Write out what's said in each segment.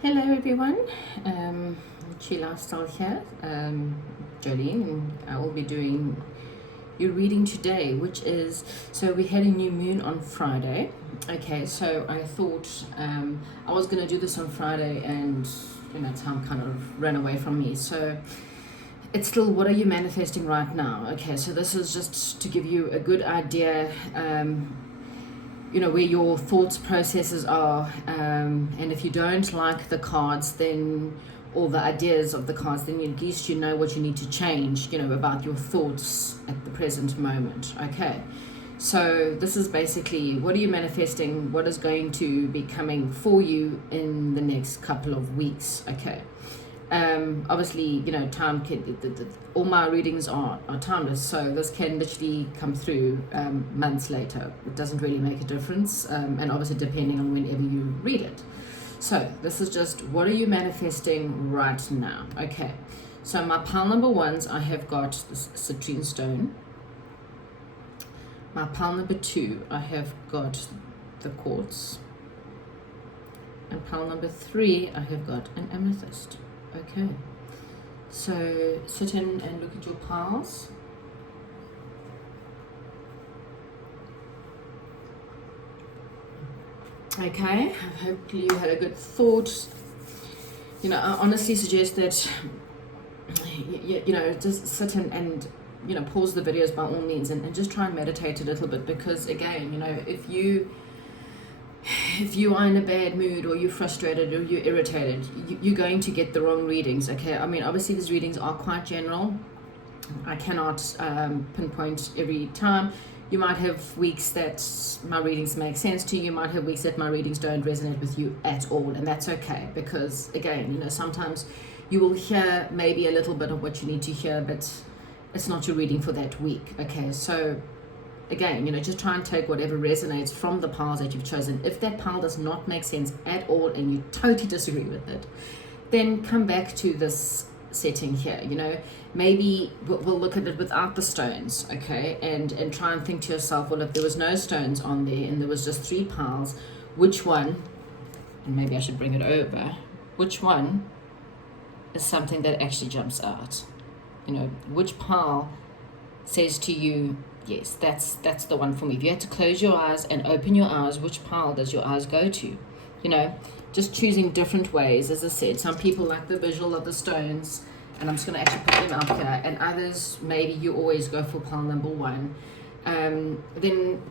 Hello everyone, Chi Lifestyle here, Jolene, and I will be doing your reading today, which is, so we had a new moon on Friday. Okay, so I thought I was going to do this on Friday, and time kind of ran away from me. So it's still, what are you manifesting right now? Okay, so this is just to give you a good idea, where your thoughts processes are, and if you don't like the cards, then or the ideas of the cards, then at least you know what you need to change, about your thoughts at the present moment. Okay, so this is basically, what are you manifesting, what is going to be coming for you in the next couple of weeks. Okay, obviously, time can, all my readings are timeless, so this can literally come through months later. It doesn't really make a difference, and obviously depending on whenever you read it. So this is just, what are you manifesting right now? Okay, so my pile number ones, I have got this citrine stone. My pile number two, I have got the quartz, and pile number three, I have got an amethyst. Okay, so sit in and look at your piles. Okay, hopefully you had a good thought. I honestly suggest that just sit in and pause the videos by all means, and just try and meditate a little bit, because again, if you are in a bad mood, or you're frustrated, or you're irritated, you're going to get the wrong readings. Okay, I mean, obviously these readings are quite general. I cannot pinpoint every time. You might have weeks that my readings make sense to you. You might have weeks that my readings don't resonate with you at all, and that's okay, because again, sometimes you will hear maybe a little bit of what you need to hear, but it's not your reading for that week. Okay, so again, just try and take whatever resonates from the piles that you've chosen. If that pile does not make sense at all and you totally disagree with it, then come back to this setting here. Maybe we'll look at it without the stones. Okay, and try and think to yourself, well, if there was no stones on there and there was just three piles, which one, and maybe I should bring it over, which one is something that actually jumps out? Which pile says to you, yes, that's the one for me? If you had to close your eyes and open your eyes, which pile does your eyes go to? Just choosing different ways. As I said, some people like the visual of the stones, and I'm just going to actually put them out here, and others, maybe you always go for pile number one. Then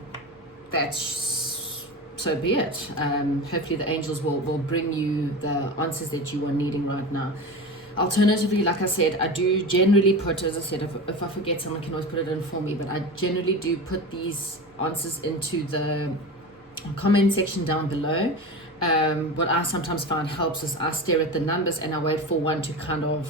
that's, so be it. Hopefully the angels will bring you the answers that you are needing right now. Alternatively, like I said, I do generally put, as I said, if I forget, someone can always put it in for me, but I generally do put these answers into the comment section down below. What I sometimes find helps is I stare at the numbers and I wait for one to kind of,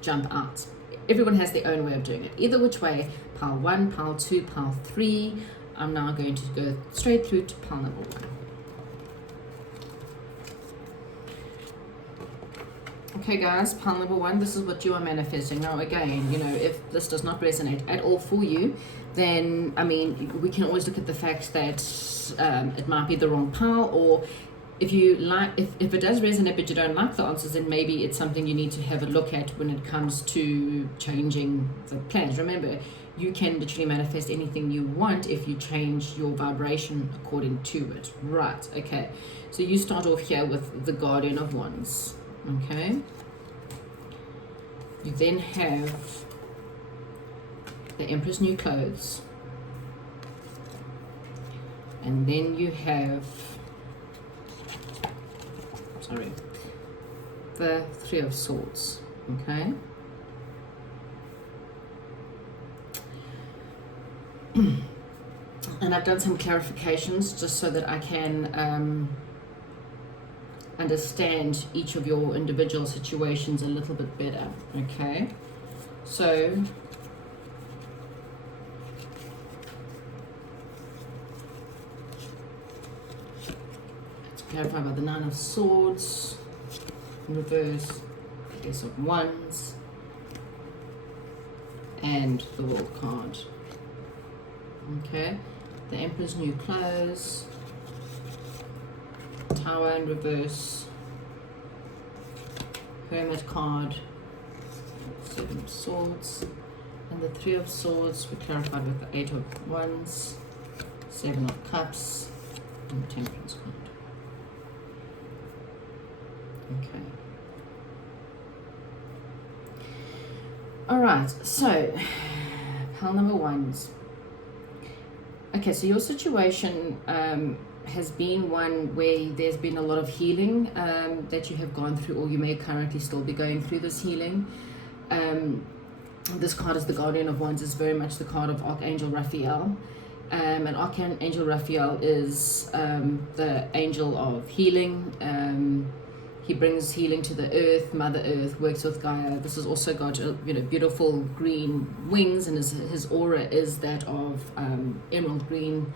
jump out. Everyone has their own way of doing it. Either which way, pile one, pile two, pile three. I'm now going to go straight through to pile number one. Okay guys, pile number one, this is what you are manifesting. Now again, if this does not resonate at all for you, then, I mean, we can always look at the fact that it might be the wrong pile, or if you like, if it does resonate but you don't like the answers, then maybe it's something you need to have a look at when it comes to changing the plans. Remember, you can literally manifest anything you want if you change your vibration according to it. Right, okay. So you start off here with the Guardian of Wands. Okay, you then have the Empress New Clothes, and then you have, the Three of Swords. Okay, and I've done some clarifications just so that I can understand each of your individual situations a little bit better. Okay, so let's clarify about the Nine of Swords in reverse, Ace of Wands, and the World card. Okay, the Emperor's New Clothes, Tower in reverse, Hermit card, Seven of Swords, and the Three of Swords we clarified with the Eight of Wands, Seven of Cups, and the Temperance card. Okay. Alright, so pile number ones. Okay, so your situation has been one where there's been a lot of healing that you have gone through, or you may currently still be going through this healing. This card is the Guardian of Wands, is very much the card of Archangel Raphael. And Archangel Raphael is the angel of healing. He brings healing to the earth, Mother Earth, works with Gaia. This has also got beautiful green wings, and his aura is that of emerald green.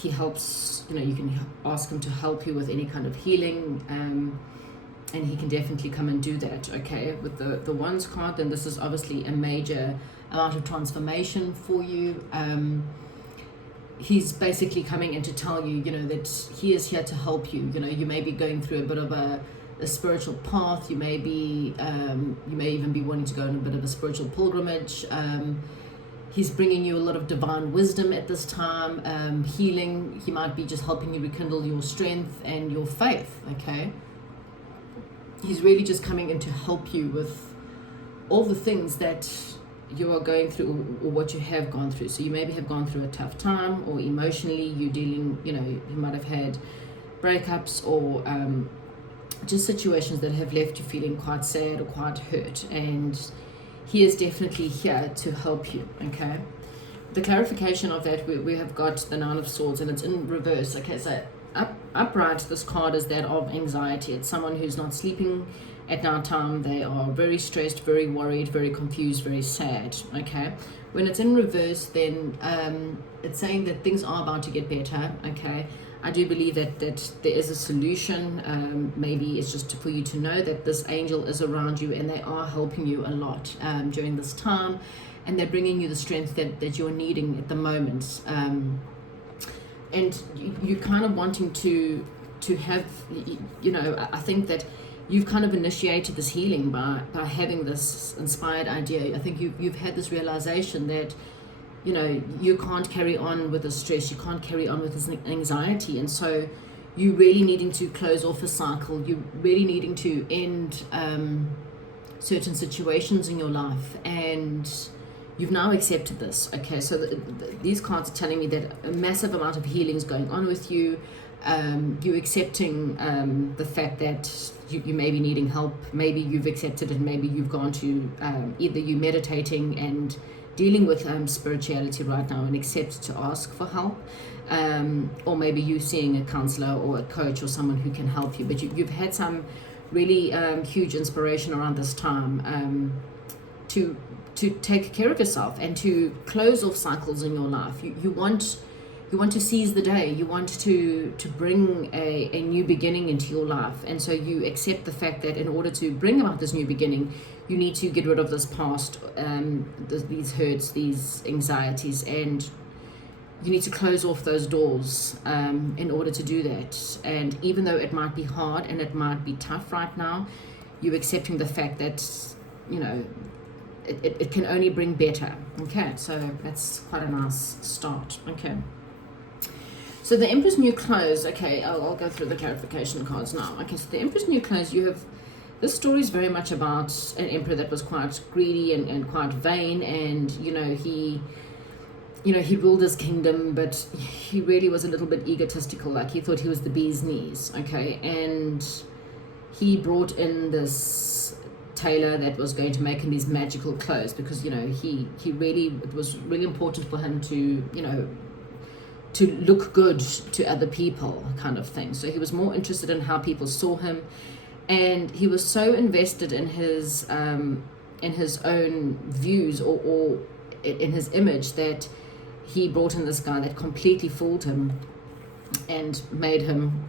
He helps, you can ask him to help you with any kind of healing, and he can definitely come and do that. Okay, with the Wands card, then this is obviously a major amount of transformation for you. He's basically coming in to tell you, that he is here to help you. You may be going through a bit of a spiritual path. You may even be wanting to go on a bit of a spiritual pilgrimage. He's bringing you a lot of divine wisdom at this time, healing. He might be just helping you rekindle your strength and your faith, okay? He's really just coming in to help you with all the things that you are going through, or what you have gone through. So you maybe have gone through a tough time, or emotionally you're dealing, you might have had breakups, or just situations that have left you feeling quite sad or quite hurt, and he is definitely here to help you. Okay, the clarification of that, we have got the Nine of Swords, and it's in reverse. Okay, so upright, this card is that of anxiety. It's someone who's not sleeping at night time. They are very stressed, very worried, very confused, very sad. Okay, when it's in reverse, then it's saying that things are about to get better. Okay, I do believe that there is a solution. Maybe it's just for you to know that this angel is around you, and they are helping you a lot during this time, and they're bringing you the strength that you're needing at the moment. And you're kind of wanting to have, I think that you've kind of initiated this healing by having this inspired idea. I think you've had this realization that, you can't carry on with the stress, you can't carry on with this anxiety, and so you're really needing to close off a cycle. You're really needing to end certain situations in your life, and you've now accepted this. Okay, so these cards are telling me that a massive amount of healing is going on with you. You're accepting the fact that you may be needing help. Maybe you've accepted it, maybe you've gone to either you meditating and dealing with spirituality right now and accept to ask for help, or maybe you seeing a counselor or a coach or someone who can help you. But you've had some really huge inspiration around this time to take care of yourself and to close off cycles in your life. You want to seize the day. You want to bring a new beginning into your life, and so you accept the fact that in order to bring about this new beginning, you need to get rid of this past, these hurts, these anxieties, and you need to close off those doors in order to do that. And even though it might be hard and it might be tough right now, you're accepting the fact that it can only bring better. Okay, so that's quite a nice start. Okay, so the Emperor's New Clothes. Okay, I'll go through the clarification cards now. Okay, so the Emperor's New Clothes, this story is very much about an emperor that was quite greedy and quite vain, and he ruled his kingdom, but he really was a little bit egotistical. Like, he thought he was the bee's knees. Okay, and he brought in this tailor that was going to make him these magical clothes, because it was really important for him to look good to other people, kind of thing. So he was more interested in how people saw him, and he was so invested in his own views or in his image that he brought in this guy that completely fooled him and made him,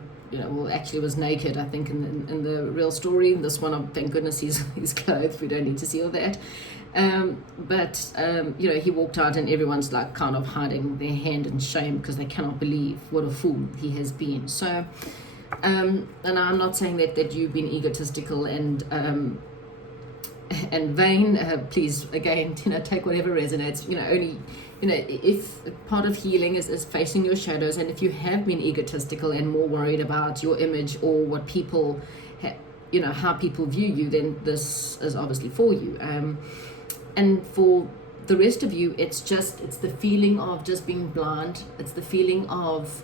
actually was naked, I think, in the real story. In this one, thank goodness he's clothed. We don't need to see all that. But he walked out, and everyone's like kind of hiding their hand in shame because they cannot believe what a fool he has been. So And I'm not saying that you've been egotistical and vain. Please, again, take whatever resonates. Only, if part of healing is facing your shadows, and if you have been egotistical and more worried about your image or what people, how people view you, then this is obviously for you. And for the rest of you, it's the feeling of just being blind. It's the feeling of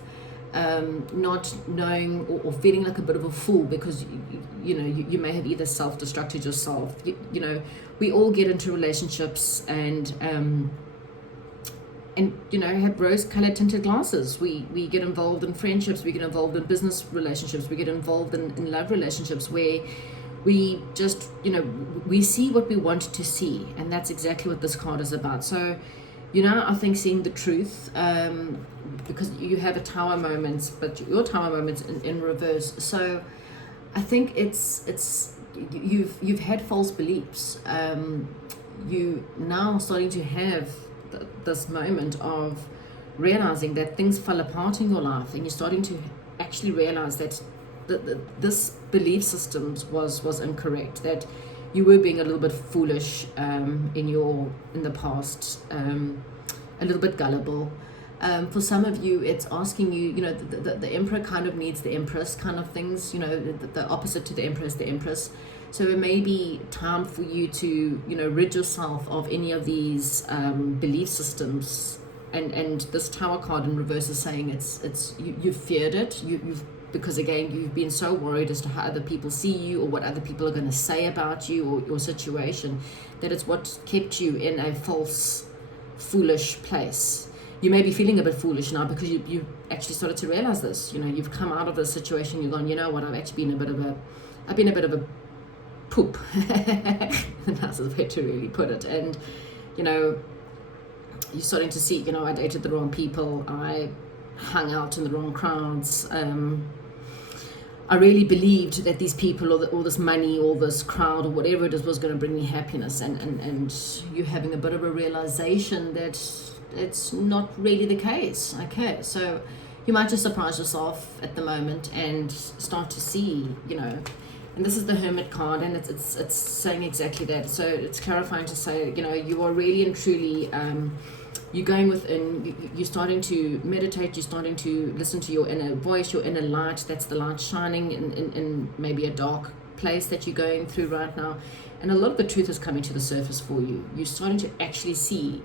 not knowing or feeling like a bit of a fool because you may have either self-destructed yourself. We all get into relationships and have rose-colored tinted glasses. We get involved in friendships, we get involved in business relationships, we get involved in love relationships where we just we see what we want to see, and that's exactly what this card is about. So I think seeing the truth, because you have a tower moment, but your tower moment's in reverse. So I think it's you've had false beliefs. You now starting to have this moment of realizing that things fell apart in your life, and you're starting to actually realize that this belief system was incorrect, that you were being a little bit foolish in the past, a little bit gullible. For some of you, it's asking you, the emperor kind of needs the empress kind of things, the opposite to the emperor is the empress. So it may be time for you to, rid yourself of any of these belief systems. And this tower card in reverse is saying you've feared it, because again, you've been so worried as to how other people see you or what other people are going to say about you or your situation, that it's what kept you in a false, foolish place. You may be feeling a bit foolish now because you actually started to realize this. You've come out of this situation, you've gone, I've actually been I've been a bit of a poop. That's the way to really put it. And you're starting to see, I dated the wrong people, I hung out in the wrong crowds, I really believed that these people or all this money or this crowd or whatever it is was going to bring me happiness, and you having a bit of a realization that it's not really the case. Okay, so you might just surprise yourself at the moment and start to see, and this is the Hermit card, and it's saying exactly that. So it's clarifying to say, you are really and truly you're going within, you're starting to meditate, you're starting to listen to your inner voice, your inner light. That's the light shining in maybe a dark place that you're going through right now. And a lot of the truth is coming to the surface for you. You're starting to actually see,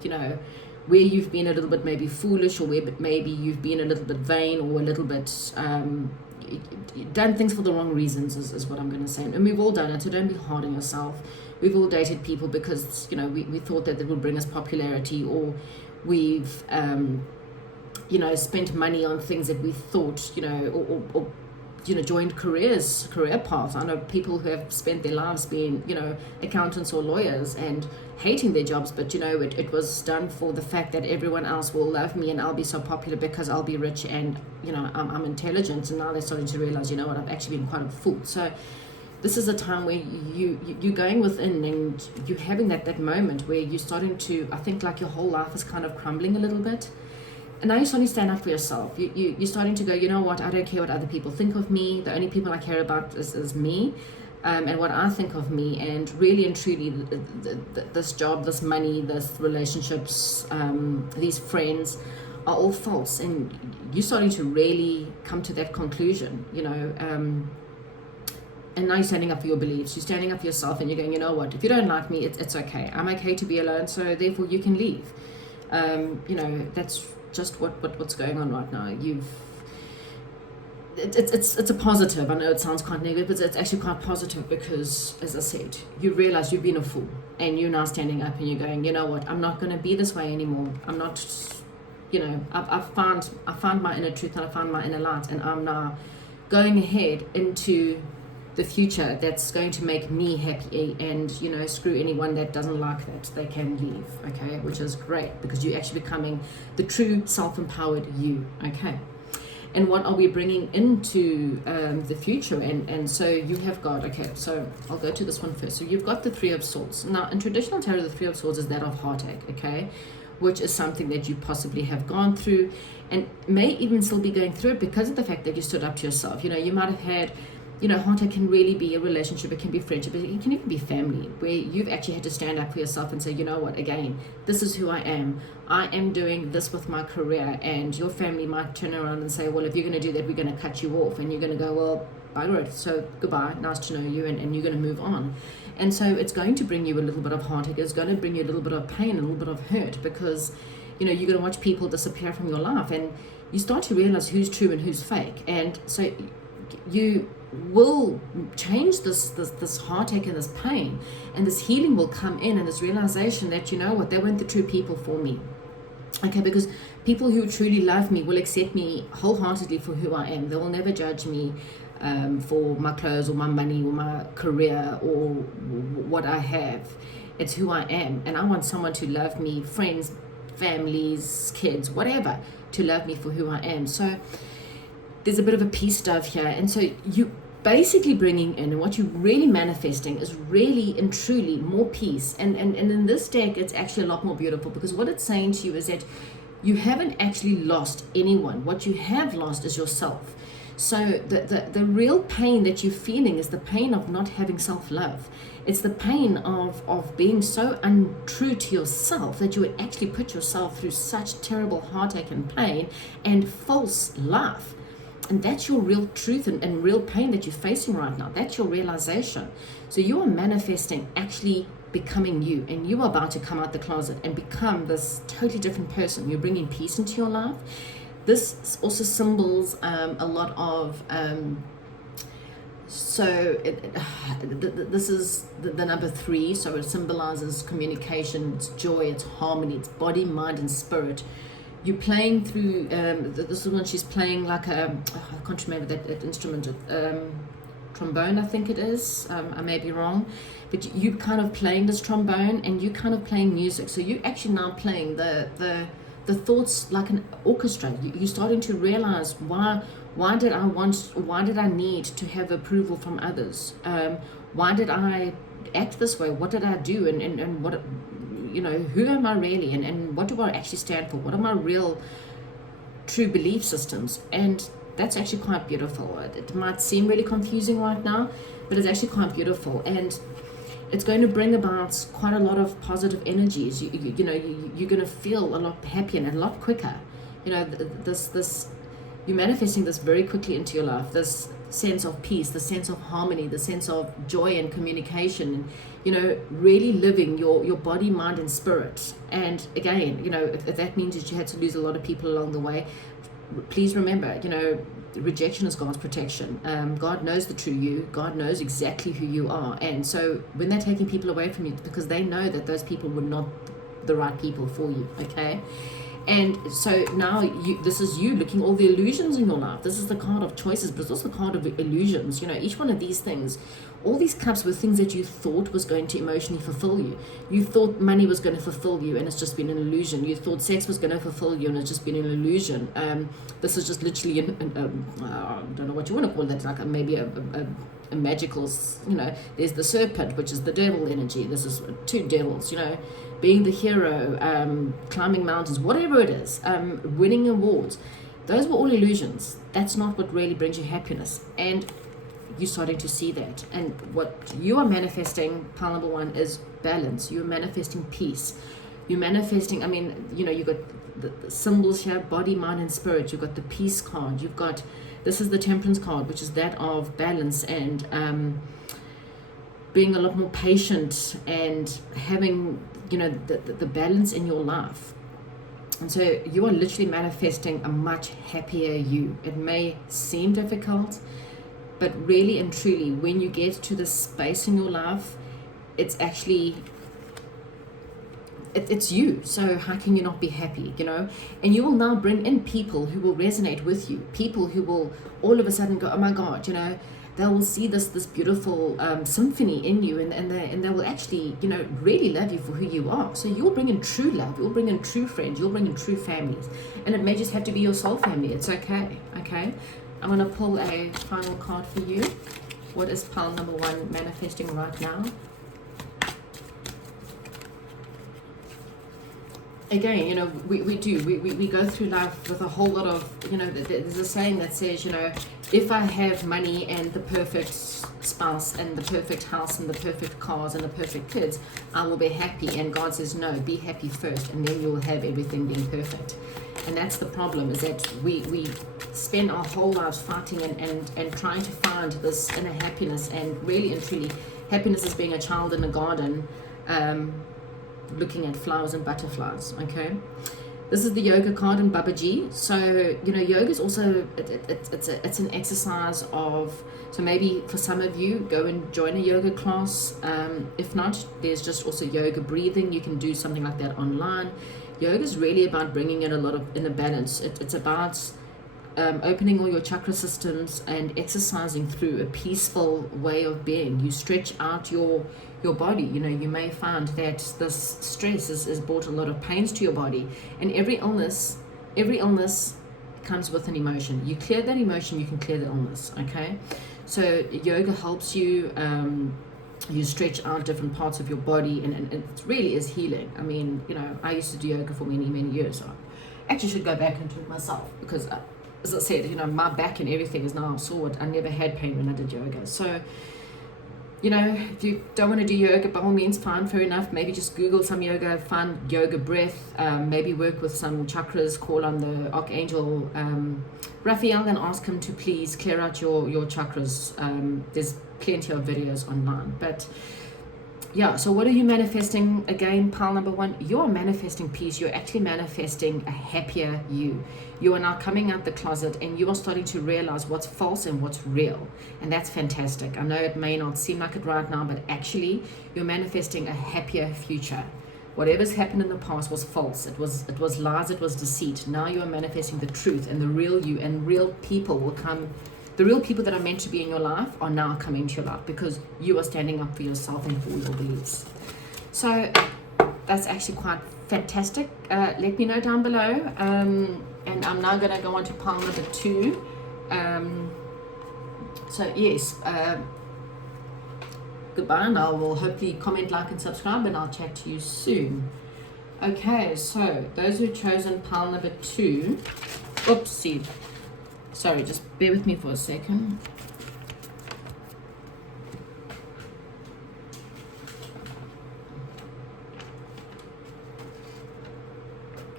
where you've been a little bit maybe foolish, or where maybe you've been a little bit vain, or a little bit done things for the wrong reasons is what I'm going to say. And we've all done it, so don't be hard on yourself. We've all dated people because we thought that it would bring us popularity, or we've spent money on things that we thought or joined career paths. I know people who have spent their lives being accountants or lawyers and hating their jobs, but it was done for the fact that everyone else will love me and I'll be so popular because I'll be rich and I'm intelligent. And now they're starting to realize, what, I've actually been quite a fool. So this is a time where you're going within and you're having that moment where you're starting to, I think, like your whole life is kind of crumbling a little bit. And now you're starting to stand up for yourself. You're starting to go, what, I don't care what other people think of me. The only people I care about is me, and what I think of me. And really and truly, this job, this money, this relationships, these friends are all false. And you're starting to really come to that conclusion, and now you're standing up for your beliefs, you're standing up for yourself, and you're going, what, if you don't like me, it's okay. I'm okay to be alone, so therefore you can leave. That's just what's going on right now. It's a positive. I know it sounds quite negative, but it's actually quite positive because, as I said, you realize you've been a fool, and you're now standing up and you're going, what, I'm not going to be this way anymore. I'm not, I found my inner truth and I found my inner light, and I'm now going ahead into the future that's going to make me happy, and screw anyone that doesn't like that, they can leave. Okay, which is great because you're actually becoming the true self-empowered you. Okay, and what are we bringing into the future? And so you have got, okay, so I'll go to this one first. So you've got the Three of Swords. Now in traditional tarot, the Three of Swords is that of heartache. Okay, which is something that you possibly have gone through and may even still be going through it because of the fact that you stood up to yourself. You know, you might have had, you know, heartache can really be a relationship, it can be friendship, it can even be family, where you've actually had to stand up for yourself and say, you know what, again, this is who I am doing this with my career. And your family might turn around and say, well, if you're going to do that, we're going to cut you off. And you're going to go, well, bugger it, so goodbye, nice to know you, and you're going to move on. And so it's going to bring you a little bit of heartache, it's going to bring you a little bit of pain, a little bit of hurt, because, you know, you're going to watch people disappear from your life, and you start to realize who's true and who's fake. And so you will change this heartache and this pain, and this healing will come in, and this realization that, you know what, they weren't the true people for me. Okay, because people who truly love me will accept me wholeheartedly for who I am. They will never judge me for my clothes or my money or my career or what I have. It's who I am, and I want someone to love me, friends, families, kids, whatever, to love me for who I am. So there's a bit of a peace stuff here. And so you basically bringing in, and what you're really manifesting is really and truly more peace. And in this deck, it's actually a lot more beautiful, because what it's saying to you is that you haven't actually lost anyone. What you have lost is yourself. So the real pain that you're feeling is the pain of not having self-love. It's the pain of being so untrue to yourself that you would actually put yourself through such terrible heartache and pain and false love. And that's your real truth and real pain that you're facing right now. That's your realization. So you are manifesting actually becoming you, and you are about to come out the closet and become this totally different person. You're bringing peace into your life. This also symbols a lot of, this is the number 3, so it symbolizes communication, it's joy, it's harmony, it's body, mind, and spirit. You're playing through, this woman, she's playing like I can't remember that instrument, trombone, I think it is, I may be wrong, but you kind of playing this trombone, and you kind of playing music, so you actually now playing the thoughts like an orchestra. You're starting to realize why did I need to have approval from others? Why did I act this way? What did I do? And what, you know, who am I really? And what do I actually stand for? What are my real true belief systems? And that's actually quite beautiful. It might seem really confusing right now, but it's actually quite beautiful. And it's going to bring about quite a lot of positive energies. You know, you're going to feel a lot happier and a lot quicker. You know, you're manifesting this very quickly into your life, this sense of peace, the sense of harmony, the sense of joy and communication, and, you know, really living your body, mind, and spirit. And again, you know, if that means that you had to lose a lot of people along the way, please remember, you know, rejection is God's protection. God knows the true you. God knows exactly who you are. And so when they're taking people away from you, because they know that those people were not the right people for you, okay? And so now this is you looking all the illusions in your life. This is the card of choices, but it's also the card of illusions. You know, each one of these things, all these cups were things that you thought was going to emotionally fulfill you. You thought money was going to fulfill you, and it's just been an illusion. You thought sex was going to fulfill you, and it's just been an illusion. This is just literally, I don't know what you want to call it, like maybe a magical, you know, there's the serpent, which is the devil energy. This is 2 devils, you know, being the hero, climbing mountains, whatever it is, winning awards. Those were all illusions. That's not what really brings you happiness. And you're starting to see that. And what you are manifesting, pile number 1, is balance. You're manifesting peace. You're manifesting, I mean, you know, you've got the symbols here, body, mind, and spirit. You've got the peace card. You've got, this is the temperance card, which is that of balance and being a lot more patient and having, you know, the balance in your life. And so you are literally manifesting a much happier you. It may seem difficult, but really and truly, when you get to this space in your life, it's actually, it's you. So how can you not be happy, you know? And you will now bring in people who will resonate with you, people who will all of a sudden go, oh my God, you know, they will see this beautiful symphony in you, and they will actually, you know, really love you for who you are. So you'll bring in true love, you'll bring in true friends, you'll bring in true families, and it may just have to be your soul family. It's okay. I'm going to pull a final card for you. What is pile number 1 manifesting right now? again, you know, we go through life with a whole lot of, you know, there's a saying that says, you know, if I have money and the perfect spouse and the perfect house and the perfect cars and the perfect kids, I will be happy. And God says, no, be happy first, and then you'll have everything being perfect. And that's the problem, is that we spend our whole lives fighting and trying to find this inner happiness. And really and truly, happiness is being a child in a garden, looking at flowers and butterflies. Okay, this is the yoga card in Babaji. So, you know, yoga is also, it's an exercise of, so maybe for some of you, go and join a yoga class. If not, there's just also yoga breathing. You can do something like that online. Yoga is really about bringing in a lot of inner balance. It's about opening all your chakra systems and exercising through a peaceful way of being. You stretch out your body. You know, you may find that this stress has brought a lot of pains to your body, and every illness comes with an emotion. You clear that emotion, you can clear the illness. Okay, so yoga helps you. You stretch out different parts of your body, and it really is healing. I mean, you know, I used to do yoga for many years. So I actually should go back and do it myself, because as I said, you know, my back and everything is now sore. I never had pain when I did yoga. So, you know, if you don't want to do yoga, by all means, fine, fair enough. Maybe just Google some yoga, find yoga breath, maybe work with some chakras, call on the Archangel Raphael and ask him to please clear out your chakras. There's plenty of videos online. But yeah, so what are you manifesting? Again, pile number one, you're manifesting peace. You're actually manifesting a happier you. You are now coming out the closet, and you are starting to realize what's false and what's real. And that's fantastic. I know it may not seem like it right now, but actually you're manifesting a happier future. Whatever's happened in the past was false. It was lies, it was deceit. Now you are manifesting the truth, and the real you, and real people will come. The real people that are meant to be in your life are now coming to your life, because you are standing up for yourself and for your beliefs. So that's actually quite fantastic. Let me know down below. And I'm now going to go on to pile number 2. So yes, goodbye, and I will hopefully comment, like, and subscribe, and I'll chat to you soon. Okay, so those who've chosen pile number 2, oopsie. Sorry, just bear with me for a second.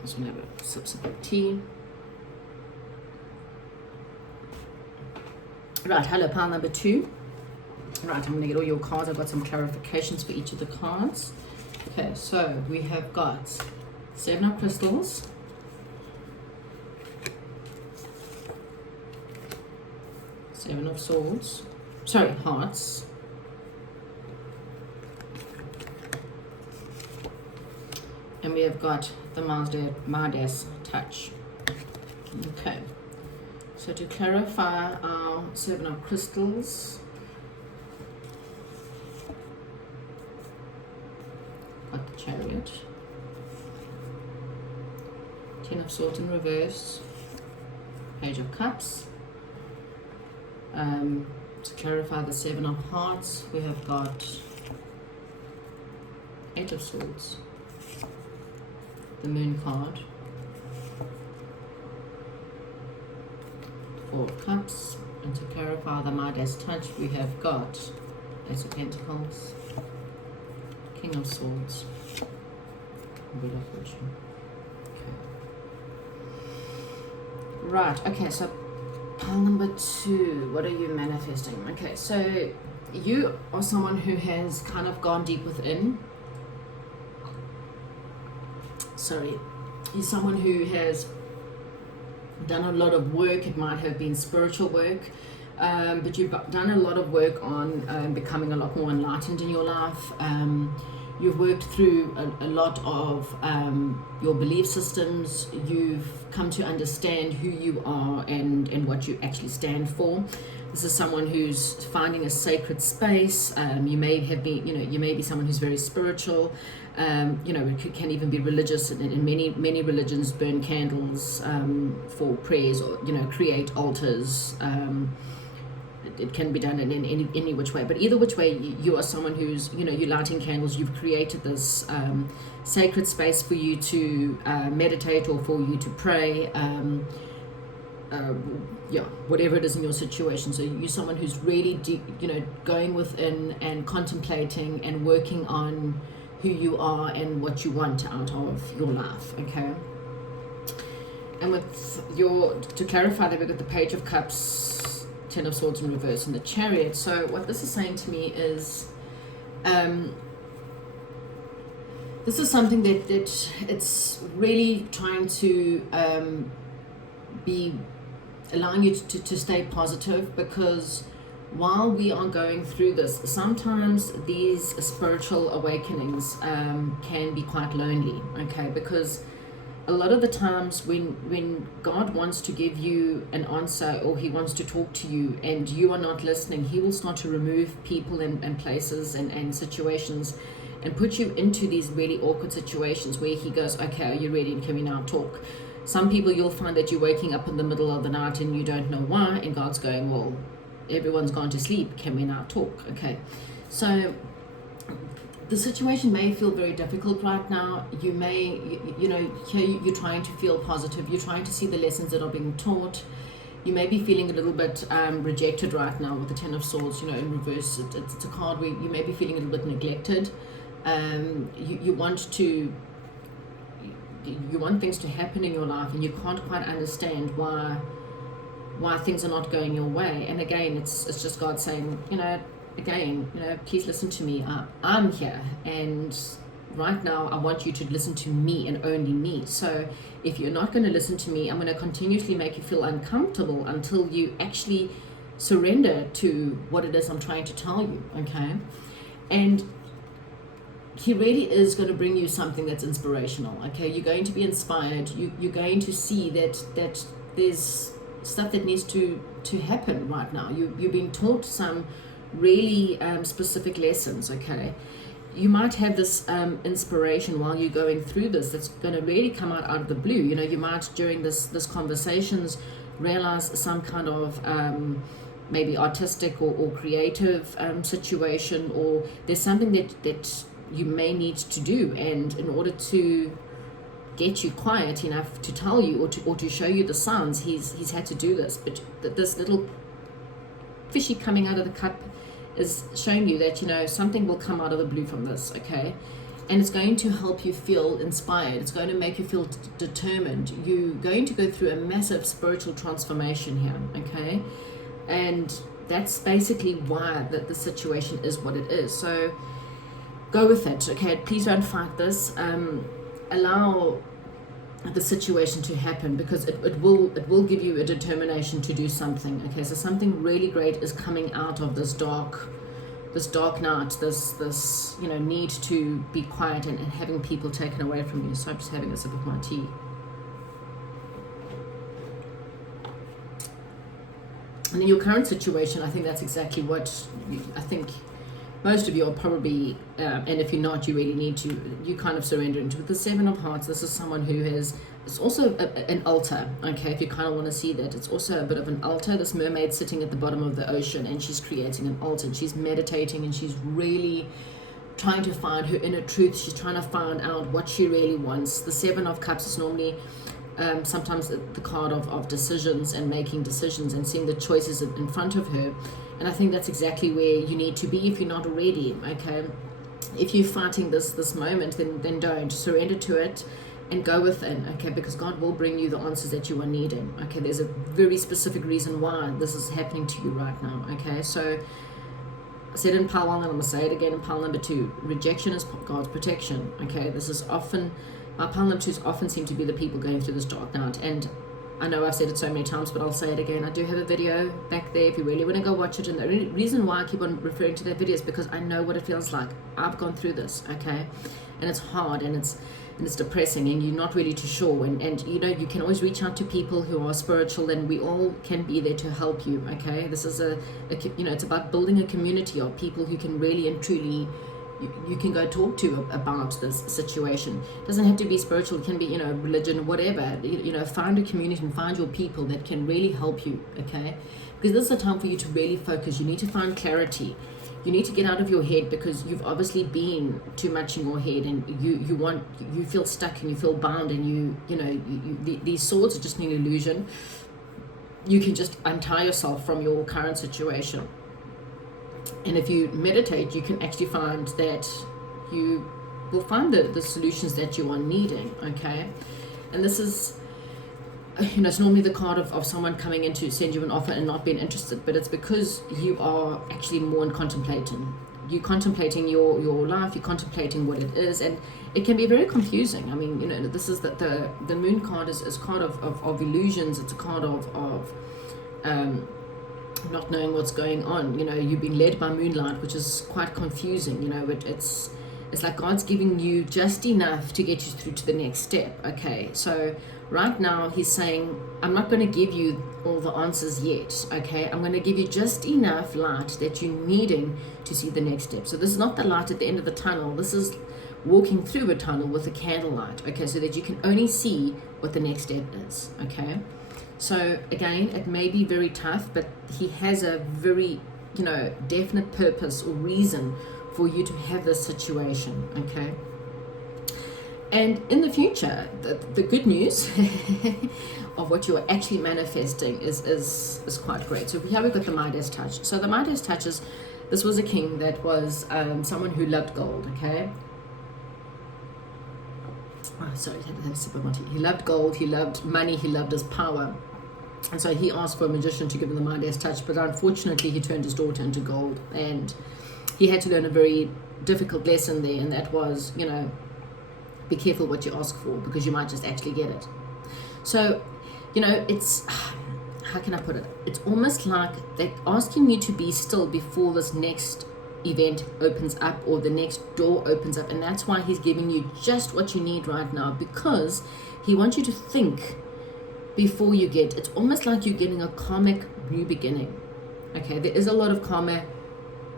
Just want to have a sip of tea. Right, hello, pile number 2. Right, I'm going to get all your cards. I've got some clarifications for each of the cards. Okay, so we have got 7 of crystals, Seven of Swords, sorry, Hearts, and we have got the Midas Touch. Okay, so to clarify our 7 of Crystals, got the Chariot, 10 of Swords in reverse, Page of Cups. To clarify the 7 of Hearts, we have got 8 of Swords, the Moon card, 4 of Cups, and to clarify the Midas Touch, we have got Ace of Pentacles, King of Swords, Wheel of Fortune. Okay. Right, okay, so pile number 2, what are you manifesting? Okay, so you are someone who has kind of gone deep within. Sorry, you're someone who has done a lot of work. It might have been spiritual work, but you've done a lot of work on becoming a lot more enlightened in your life. You've worked through a lot of your belief systems. You've come to understand who you are and what you actually stand for. This is someone who's finding a sacred space. You may have been, you may be someone who's very spiritual. Can even be religious. In many religions, burn candles for prayers, or create altars. it can be done in any which way, but either which way, you are someone who's, you're lighting candles. You've created this sacred space for you to meditate, or for you to pray, whatever it is in your situation. So you're someone who's really deep, going within and contemplating and working on who you are and what you want out of your life. Okay. And with to clarify that, we've got the Page of Cups, Ten of Swords in reverse, and the Chariot. So what this is saying to me is, this is something that it's really trying to be allowing you to stay positive, because while we are going through this, sometimes these spiritual awakenings can be quite lonely, okay? Because a lot of the times when God wants to give you an answer, or he wants to talk to you and you are not listening, he will start to remove people and places and situations and put you into these really awkward situations where he goes, okay, are you ready, and can we now talk? Some people, you'll find that you're waking up in the middle of the night and you don't know why, and God's going, well, everyone's gone to sleep, can we now talk? Okay, so the situation may feel very difficult right now. You may, here you're trying to feel positive. You're trying to see the lessons that are being taught. You may be feeling a little bit rejected right now with the Ten of Swords, in reverse. It's a card where you may be feeling a little bit neglected. You want things to happen in your life, and you can't quite understand why things are not going your way. And again, it's just God saying, please listen to me. I'm here, and right now I want you to listen to me and only me. So if you're not going to listen to me, I'm going to continuously make you feel uncomfortable until you actually surrender to what it is I'm trying to tell you, okay? And he really is going to bring you something that's inspirational, okay? You're going to be inspired. You're going to see that there's stuff that needs to happen right now. You're being taught some really specific lessons, okay? You might have this inspiration while you're going through this that's going to really come out of the blue. You might, during this conversations, realize some kind of maybe artistic or creative situation, or there's something that you may need to do, and in order to get you quiet enough to tell you or to show you the signs, he's had to do this. But this little fishy coming out of the cup is showing you that something will come out of the blue from this, okay? And it's going to help you feel inspired. It's going to make you feel determined. You're going to go through a massive spiritual transformation here, okay? And that's basically why the situation is what it is. So go with it, okay? Please don't fight this. Allow the situation to happen, because it will give you a determination to do something, okay? So something really great is coming out of this dark night, this need to be quiet and having people taken away from you. So I'm just having a sip of my tea. And in your current situation, I think that's exactly what I think most of you are probably, and if you're not, you really need to, you kind of surrender into. With the Seven of Hearts, this is someone who has, it's also an altar, okay, if you kind of want to see that. It's also a bit of an altar. This mermaid sitting at the bottom of the ocean, and she's creating an altar, and she's meditating, and she's really trying to find her inner truth. She's trying to find out what she really wants. The Seven of Cups is normally sometimes the card of decisions and making decisions and seeing the choices in front of her. And I think that's exactly where you need to be if you're not already, okay? If you're fighting this moment, then don't. Surrender to it and go within, okay? Because God will bring you the answers that you are needing, okay? There's a very specific reason why this is happening to you right now, okay? So I said in pile 1, and I'm going to say it again in pile number 2, rejection is God's protection, okay? This is often, my pile number 2s often seem to be the people going through this dark night. And I know I've said it so many times, but I'll say it again. I do have a video back there if you really want to go watch it. And the reason why I keep on referring to that video is because I know what it feels like. I've gone through this, okay? And it's hard, and it's depressing, and you're not really too sure. And you can always reach out to people who are spiritual, and we all can be there to help you, okay? This is it's about building a community of people who can really and truly, you can go talk to about this situation. It doesn't have to be spiritual. It can be, religion, whatever. Find a community and find your people that can really help you, okay? because this is a time for you to really focus. You need to find clarity. You need to get out of your head, because you've obviously been too much in your head, and you feel stuck and you feel bound, and these swords are just an illusion. You can just untie yourself from your current situation. And if you meditate, you can actually find that you will find the solutions that you are needing, okay? And this is, it's normally the card of someone coming in to send you an offer and not being interested, but it's because you are actually more in contemplating. You're contemplating your life, you're contemplating what it is, and it can be very confusing. I mean, this is the moon card is card of illusions. It's a card of not knowing what's going on. You've been led by moonlight, which is quite confusing. It's like God's giving you just enough to get you through to the next step. Okay, so right now he's saying, I'm not going to give you all the answers yet. Okay, I'm going to give you just enough light that you're needing to see the next step. So this is not the light at the end of the tunnel. This is walking through a tunnel with a candlelight. Okay, so that you can only see what the next step is. Okay, so again, it may be very tough, but he has a very definite purpose or reason for you to have this situation. Okay, and in the future, the good news of what you are actually manifesting is quite great. So here we've got the Midas touch. So the Midas touch is, this was a king that was someone who loved gold. Okay, sorry, I had to have a sip of my tea. He loved gold, he loved money, he loved his power. And so he asked for a magician to give him the Midas touch, but unfortunately he turned his daughter into gold, and he had to learn a very difficult lesson there, and that was, be careful what you ask for, because you might just actually get it. So, it's, how can I put it? It's almost like they're asking you to be still before this next event opens up, or the next door opens up, and that's why he's giving you just what you need right now, because he wants you to think before you get. It's almost like you're getting a karmic new beginning. Okay, there is a lot of karma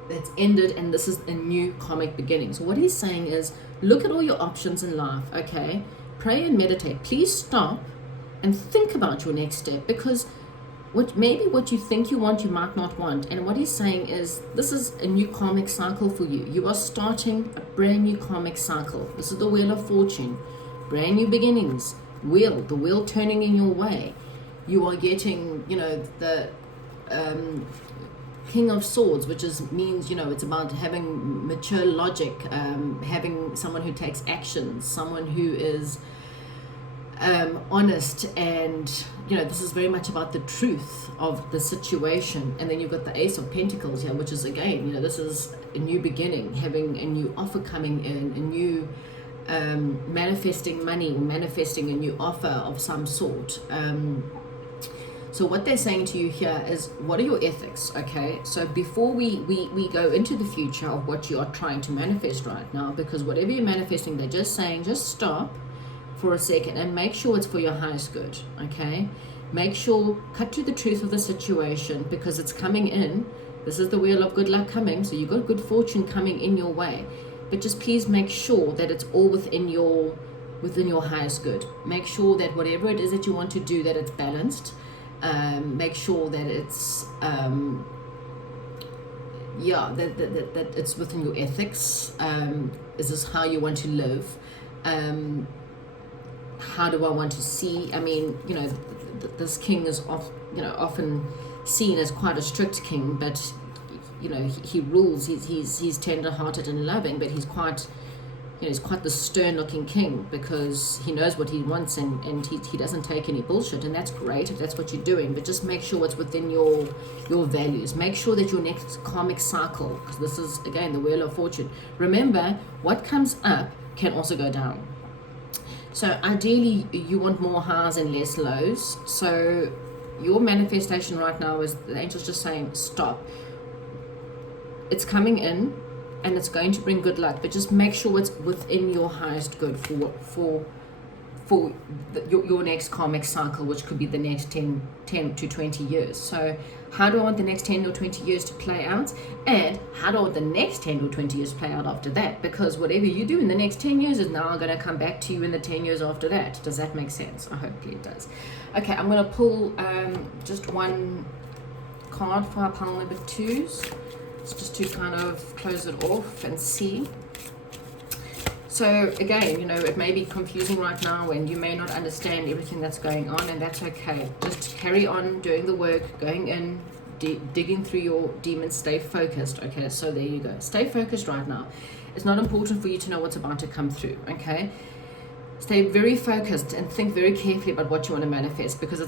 that's ended, and this is a new karmic beginning. So what he's saying is, look at all your options in life. Okay, pray and meditate. Please stop and think about your next step, because what you think you want, you might not want. And what he's saying is, this is a new karmic cycle for you. You are starting a brand new karmic cycle. This is the Wheel of Fortune, brand new beginnings. The wheel turning in your way. You are getting, the King of Swords, which means, it's about having mature logic, having someone who takes actions, someone who is honest, and this is very much about the truth of the situation. And then you've got the Ace of Pentacles here, which is, again, this is a new beginning, having a new offer coming in, a new manifesting money, or manifesting a new offer of some sort. So what they're saying to you here is, what are your ethics? Okay, so before we go into the future of what you are trying to manifest right now, because whatever you're manifesting, they're just saying, just stop for a second and make sure it's for your highest good. Okay, make sure, cut to the truth of the situation, because it's coming in. This is the wheel of good luck coming, so you've got good fortune coming in your way. But just please make sure that it's all within your highest good. Make sure that whatever it is that you want to do, that it's balanced. Make sure that it's that it's within your ethics. Is this how you want to live? How do I want to see? I mean, this king is often seen as quite a strict king, but he rules. He's tender-hearted and loving, but he's quite the stern-looking king, because he knows what he wants, and he doesn't take any bullshit, and that's great if that's what you're doing. But just make sure it's within your values. Make sure that your next karmic cycle, because this is, again, the Wheel of Fortune. Remember, what comes up can also go down. So ideally, you want more highs and less lows. So your manifestation right now is, the angel's just saying, stop. It's coming in, and it's going to bring good luck, but just make sure it's within your highest good for your next karmic cycle, which could be the next 10 to 20 years. So how do I want the next 10 or 20 years to play out? And how do I want the next 10 or 20 years to play out after that? Because whatever you do in the next 10 years is now going to come back to you in the 10 years after that. Does that make sense? I hope it does. Okay, I'm going to pull just one card for our pile number 2s. It's just to kind of close it off and see. So again, you know, it may be confusing right now and you may not understand everything that's going on, and that's okay. Just carry on doing the work, going in, digging through your demons. Stay focused. Okay, so there you go. Stay focused right now. It's not important for you to know what's about to come through. Okay, stay very focused and think very carefully about what you want to manifest, because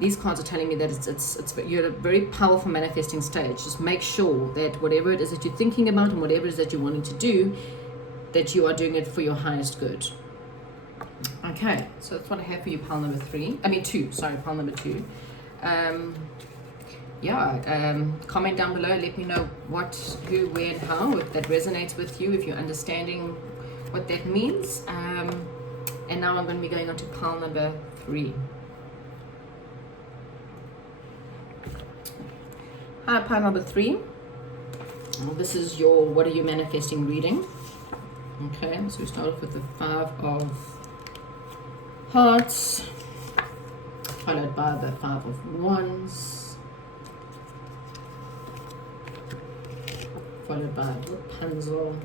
these cards are telling me that you're at a very powerful manifesting stage. Just make sure that whatever it is that you're thinking about and whatever it is that you're wanting to do, that you are doing it for your highest good. Okay, so that's what I have for you, pile number 2, sorry, pile number 2. Comment down below, let me know what, who, where and how, if that resonates with you, if you're understanding what that means. And now I'm going to be going on to pile number 3. Hi, pile number 3. This is your what are you manifesting reading. Okay, so we start off with the 5 of Hearts, followed by the 5 of Wands, followed by Rapunzel,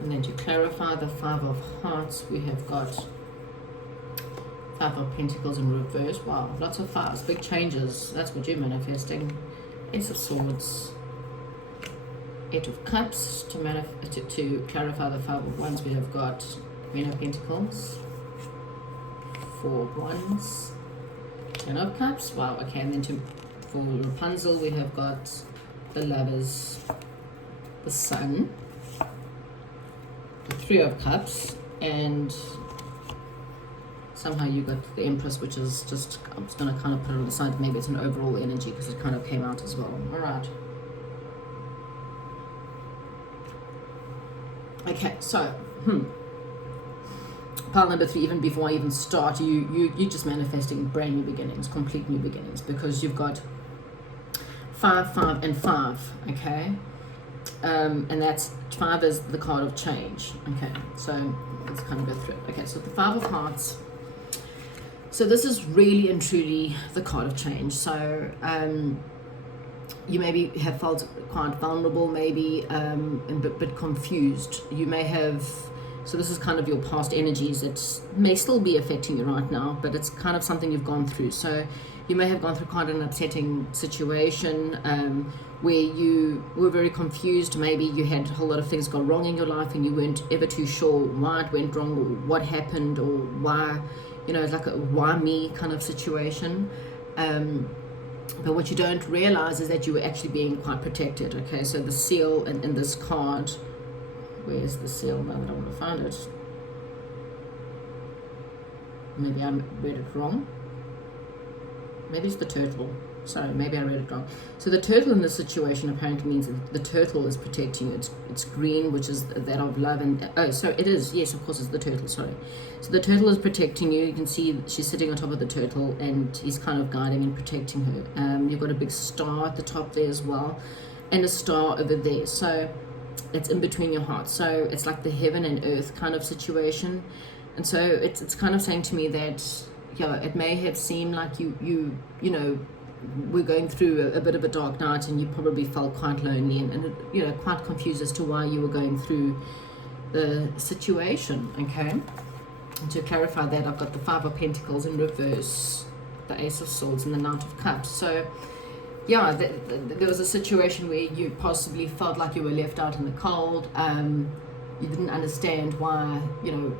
and then to clarify the 5 of Hearts, we have got 5 of Pentacles in reverse. Wow, lots of 5s, big changes. That's what you're manifesting. Ace of Swords, 8 of Cups. To clarify the 5 of Wands, we have got Queen of Pentacles, 4 of Wands, 10 of Cups. Wow, okay, and then for Rapunzel, we have got the Lovers, the Sun, the 3 of Cups, and somehow you got the Empress, which is just, I'm just going to kind of put it on the side. Maybe it's an overall energy because it kind of came out as well. All right. Okay, so, pile number 3, even before I even start, you're just manifesting brand new beginnings, complete new beginnings, because you've got 5, 5, and 5, okay? And that's 5 is the card of change, okay? So let's kind of go through it. Okay, so the 5 of Hearts. So this is really and truly the card of change. So you maybe have felt quite vulnerable, maybe a bit confused. You may have, so this is kind of your past energies that may still be affecting you right now, but it's kind of something you've gone through. So you may have gone through quite an upsetting situation where you were very confused. Maybe you had a whole lot of things go wrong in your life and you weren't ever too sure why it went wrong or what happened or why, you know, it's like a why me kind of situation. But what you don't realize is that you were actually being quite protected. Okay, so the seal in this card, where's the seal? Now that I want to find it. Maybe I read it wrong. Maybe it's the turtle. Sorry, maybe I read it wrong. So the turtle in this situation apparently means that the turtle is protecting you. It's green, which is that of love, and oh, so it is. Yes, of course, it's the turtle. Sorry. So the turtle is protecting you. You can see she's sitting on top of the turtle, and he's kind of guiding and protecting her. You've got a big star at the top there as well, and a star over there. So it's in between your hearts. So it's like the heaven and earth kind of situation, and so it's kind of saying to me that, yeah, it may have seemed like you know, we're going through a bit of a dark night, and you probably felt quite lonely and you know, quite confused as to why you were going through the situation. Okay, and to clarify that, I've got the 5 of Pentacles in reverse, the Ace of Swords, and the Knight of Cups. So yeah, there was a situation where you possibly felt like you were left out in the cold. You didn't understand why, you know,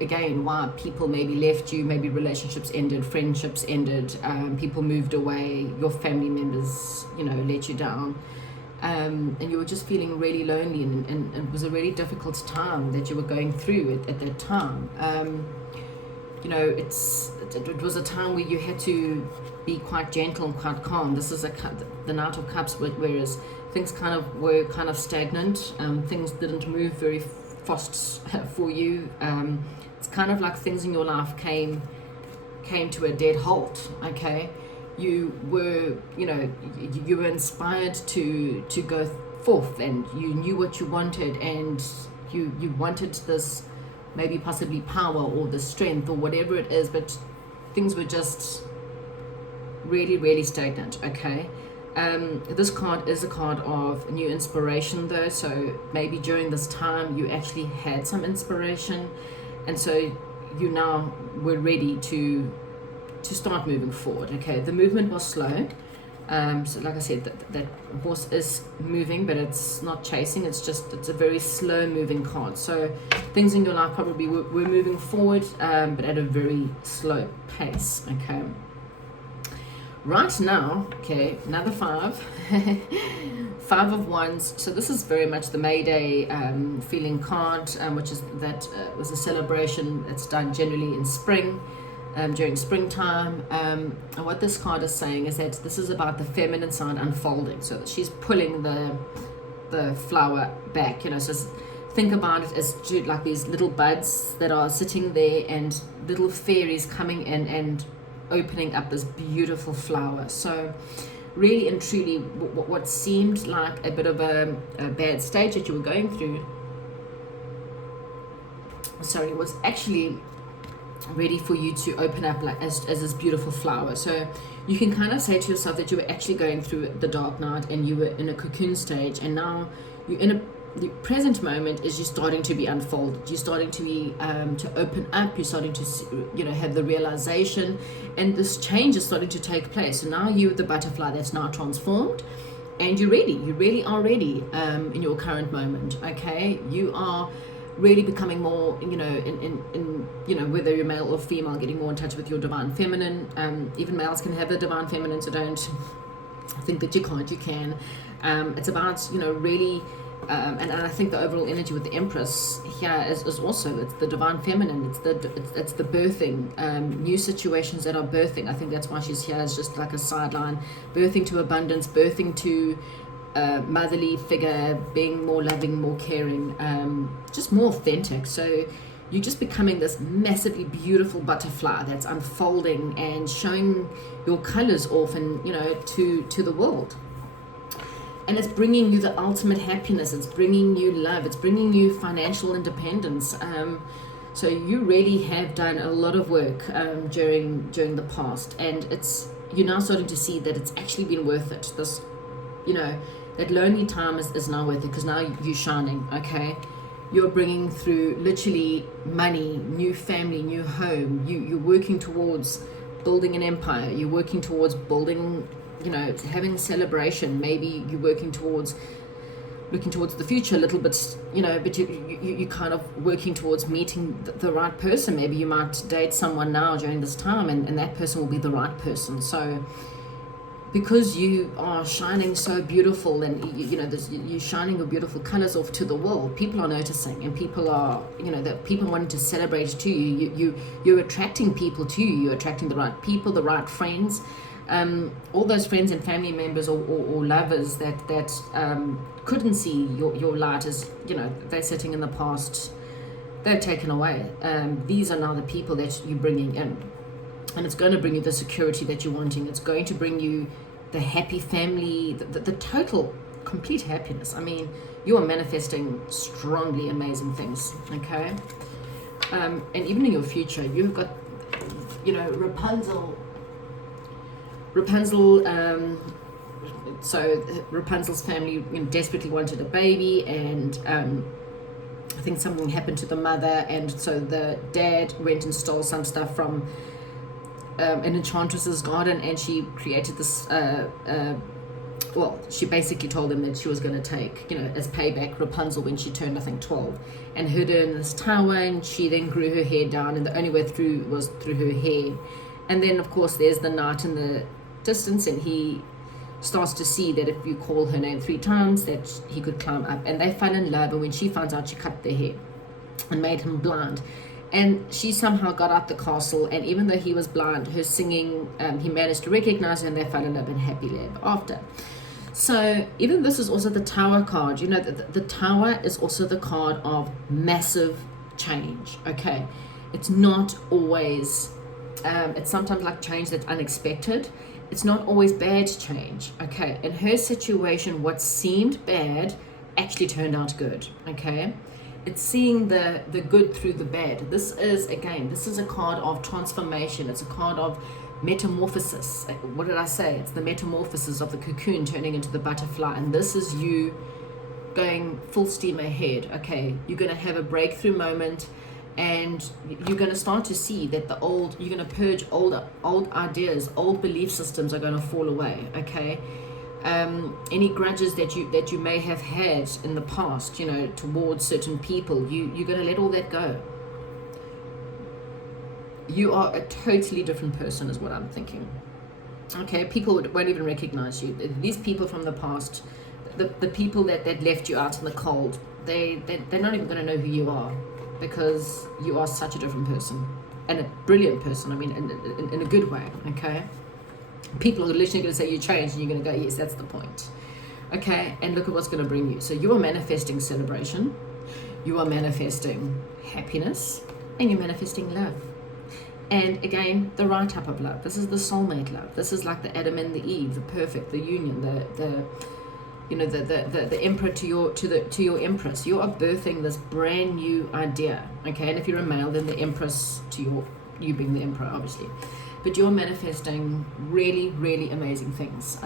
again, why people maybe left you, maybe relationships ended, friendships ended, people moved away, your family members, you know, let you down, and you were just feeling really lonely, and it was a really difficult time that you were going through at that time. You know, it was a time where you had to be quite gentle and quite calm. This is the Knight of Cups, whereas things were kind of stagnant. Things didn't move very fast for you. It's kind of like things in your life came to a dead halt. Okay, you were, you know, you were inspired to go forth, and you knew what you wanted, and you wanted this maybe possibly power or the strength or whatever it is, but things were just really, really stagnant. Okay. This card is a card of new inspiration, though. So maybe during this time you actually had some inspiration, and so you now were ready to start moving forward. Okay, the movement was slow. So like I said, that horse is moving, but it's not chasing. It's a very slow moving card. So things in your life probably were moving forward, but at a very slow pace. Okay. Right now, okay, another 5. 5 of Wands. So this is very much the May Day feeling card, which is that was a celebration that's done generally in spring, during springtime. And what this card is saying is that this is about the feminine side unfolding. So that she's pulling the flower back. So think about it as like these little buds that are sitting there, and little fairies coming in and opening up this beautiful flower. So really and truly, what seemed like a bit of a bad stage that you were going through, was actually ready for you to open up, like as this beautiful flower. So you can kind of say to yourself that you were actually going through the dark night and you were in a cocoon stage, and now you're in the present moment is you're starting to be unfolded. You're starting to be to open up. You're starting to have the realization, and this change is starting to take place. So now you're the butterfly that's now transformed, and you're ready. You really are ready in your current moment. Okay, you are really becoming more, in whether you're male or female, getting more in touch with your divine feminine. Even males can have the divine feminine, so don't think that you can't. You can. It's about really. And I think the overall energy with the Empress here is also, it's the divine feminine, it's the birthing, new situations that are birthing. I think that's why she's here, as just like a sideline, birthing to abundance, birthing to motherly figure, being more loving, more caring, just more authentic. So you're just becoming this massively beautiful butterfly that's unfolding and showing your colors off, and to the world. And it's bringing you the ultimate happiness. It's bringing you love. It's bringing you financial independence. So you really have done a lot of work during the past, and you're now starting to see that it's actually been worth it. This, that lonely time is now worth it, because now you're shining. Okay, you're bringing through literally money, new family, new home. You're working towards building an empire. You're working towards building, having celebration. Maybe you're looking towards the future a little bit, but you kind of working towards meeting the right person. Maybe you might date someone now during this time, and that person will be the right person. So because you are shining so beautiful, and you're shining your beautiful colors off to the world, people are noticing, and people are, that people wanting to celebrate to you. You're attracting people to you. You're attracting the right people, the right friends. All those friends and family members or lovers that couldn't see your light, as they're sitting in the past, they've taken away. These are now the people that you're bringing in, and it's going to bring you the security that you're wanting. It's going to bring you the happy family, the total complete happiness. I mean, you are manifesting strongly amazing things. Okay, and even in your future, you've got Rapunzel, so Rapunzel's family desperately wanted a baby, and I think something happened to the mother, and so the dad went and stole some stuff from an enchantress's garden, and she created this, she basically told him that she was going to take, as payback, Rapunzel when she turned, I think, 12, and hid her in this tower, and she then grew her hair down, and the only way through was through her hair. And then, of course, there's the knight in the distance, and he starts to see that if you call her name 3 times, that he could climb up. And they fell in love, and when she finds out, she cut their hair and made him blind. And she somehow got out the castle, and even though he was blind, her singing, he managed to recognize her, and they fell in love and happily ever after. So even this is also the Tower card. The Tower is also the card of massive change. Okay, it's not always it's sometimes like change that's unexpected. It's not always bad change. Okay, in her situation, what seemed bad actually turned out good. Okay, it's seeing the good through the bad. This is a card of transformation. It's a card of metamorphosis. What did I say? It's the metamorphosis of the cocoon turning into the butterfly, and this is you going full steam ahead. Okay, you're going to have a breakthrough moment, and you're going to start to see that you're going to purge old ideas, old belief systems are going to fall away. Okay, any grudges that you may have had in the past, towards certain people, you're going to let all that go. You are a totally different person, is what I'm thinking. Okay, people won't even recognize you. These people from the past, the people that left you out in the cold, they're not even going to know who you are, because you are such a different person, and a brilliant person. I mean, in a good way. Okay, people are literally going to say you changed, and you're going to go, yes, that's the point. Okay, and look at what's going to bring you. So you are manifesting celebration, you are manifesting happiness, and you're manifesting love. And again, the right type of love. This is the soulmate love. This is like the Adam and the Eve, the perfect, the union, the emperor to your empress. You are birthing this brand new idea. Okay, and if you're a male, then the empress to you being the emperor, obviously. But you're manifesting really, really amazing things.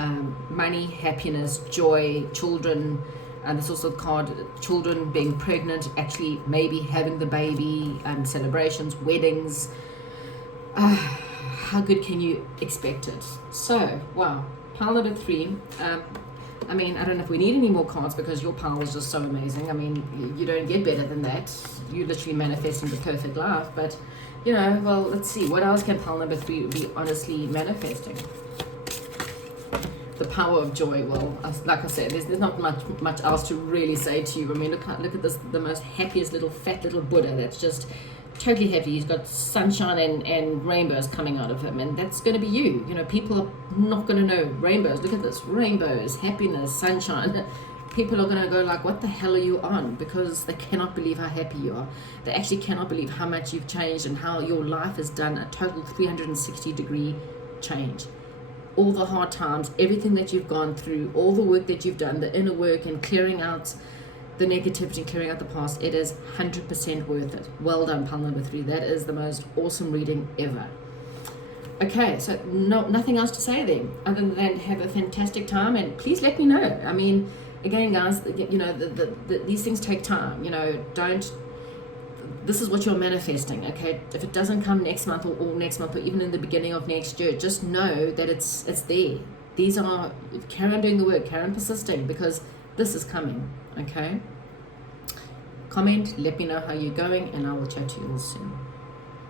Money, happiness, joy, children. And there's also the card, children, being pregnant, actually maybe having the baby, celebrations, weddings. How good can you expect it? So, wow, pile number 3. I mean, I don't know if we need any more cards, because your pile was just so amazing. I mean, you don't get better than that. You literally manifesting the perfect life. But, well, let's see. What else can pile number 3 be honestly manifesting? The power of joy. Well, like I said, there's not much else to really say to you. I mean, look at this, the most happiest little fat little Buddha that's just totally happy. He's got sunshine and rainbows coming out of him, and that's going to be you. People are not going to know rainbows. Look at this, rainbows, happiness, sunshine. People are going to go like, what the hell are you on? Because they cannot believe how happy you are. They actually cannot believe how much you've changed and how your life has done a total 360-degree change. All the hard times, everything that you've gone through, all the work that you've done, the inner work and clearing out the negativity, clearing out the past, it is 100% worth it. Well done, pile number 3. That is the most awesome reading ever. Okay, so nothing else to say then, other than have a fantastic time, and please let me know. I mean, again, guys, these things take time. This is what you're manifesting. Okay, if it doesn't come next month or next month or even in the beginning of next year, just know that it's there. Carry on doing the work, carry on persisting, because this is coming. Okay, comment, let me know how you're going, and I will chat to you all soon.